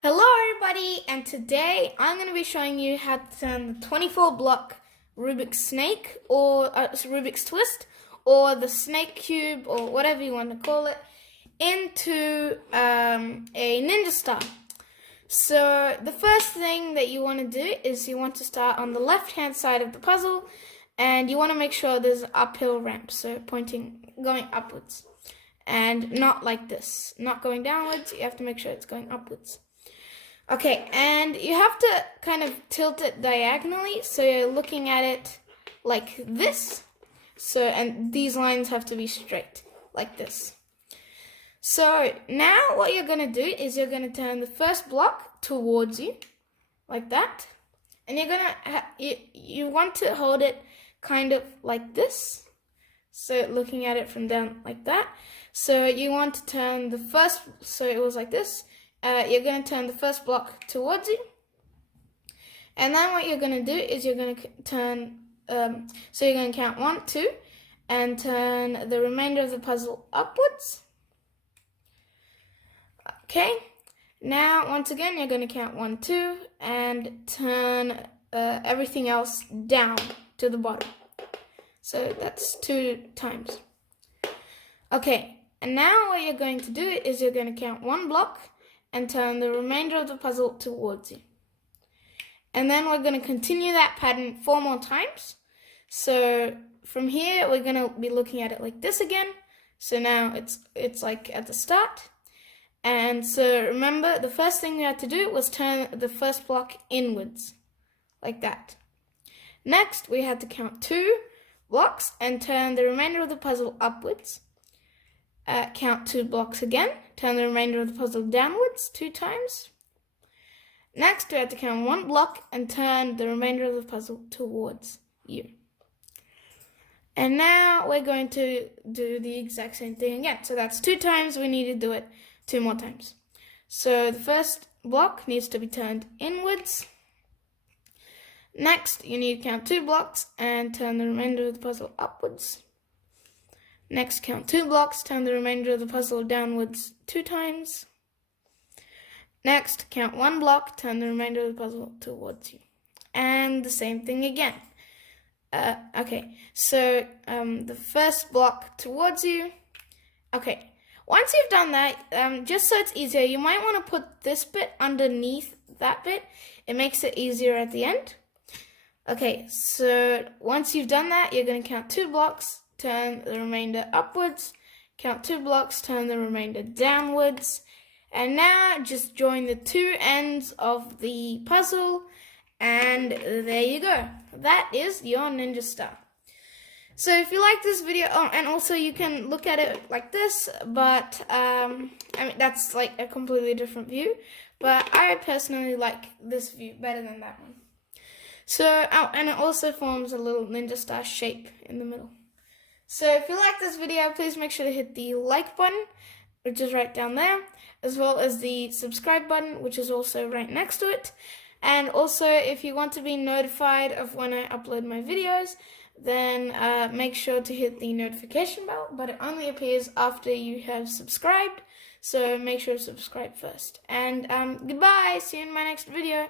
Hello everybody, and today I'm going to be showing you how to turn the 24 block Rubik's snake or Rubik's Twist or the snake cube or whatever you want to call it into a ninja star. So the first thing that you want to do is you want to start on the left hand side of the puzzle, and you want to make sure there's an uphill ramp, so going upwards, and not like this, not going downwards. You have to make sure it's going upwards. Okay, and you have to kind of tilt it diagonally, so you're looking at it like this. And these lines have to be straight, like this. So now what you're going to do is you're going to turn the first block towards you, like that. And you're going to, you want to hold it kind of like this. So looking at it from down like that. So you want to turn the first, so it was like this. You're going to turn the first block towards you, and then what you're going to do is you're going to turn, so you're going to count 1, 2, and turn the remainder of the puzzle upwards. Okay, now once again you're going to count 1, 2, and turn everything else down to the bottom. So that's 2 times. Okay, and now what you're going to do is you're going to count 1 block and turn the remainder of the puzzle towards you. And then we're going to continue that pattern 4 more times. So from here, we're going to be looking at it like this again. So now it's like at the start. And so remember, the first thing we had to do was turn the first block inwards, like that. Next, we had to count 2 blocks and turn the remainder of the puzzle upwards. Count 2 blocks again, turn the remainder of the puzzle downwards 2 times. Next, we have to count 1 block and turn the remainder of the puzzle towards you. And now we're going to do the exact same thing again. So that's 2 times, we need to do it 2 more times. So the first block needs to be turned inwards. Next, you need to count 2 blocks and turn the remainder of the puzzle upwards. Next, count 2 blocks, turn the remainder of the puzzle downwards 2 times. Next, count 1 block, turn the remainder of the puzzle towards you. And the same thing again. Okay, so the first block towards you. Okay, once you've done that, just so it's easier, you might want to put this bit underneath that bit. It makes it easier at the end. Okay, so once you've done that, you're going to count 2 blocks, turn the remainder upwards, count 2 blocks, turn the remainder downwards, and now just join the 2 ends of the puzzle, and there you go. That is your ninja star. So if you like this video, and also you can look at it like this, but I mean that's like a completely different view, but I personally like this view better than that one. So, and it also forms a little ninja star shape in the middle. So if you like this video, please make sure to hit the like button, which is right down there, as well as the subscribe button, which is also right next to it. And also, if you want to be notified of when I upload my videos, then make sure to hit the notification bell, but it only appears after you have subscribed, so make sure to subscribe first. And goodbye, see you in my next video.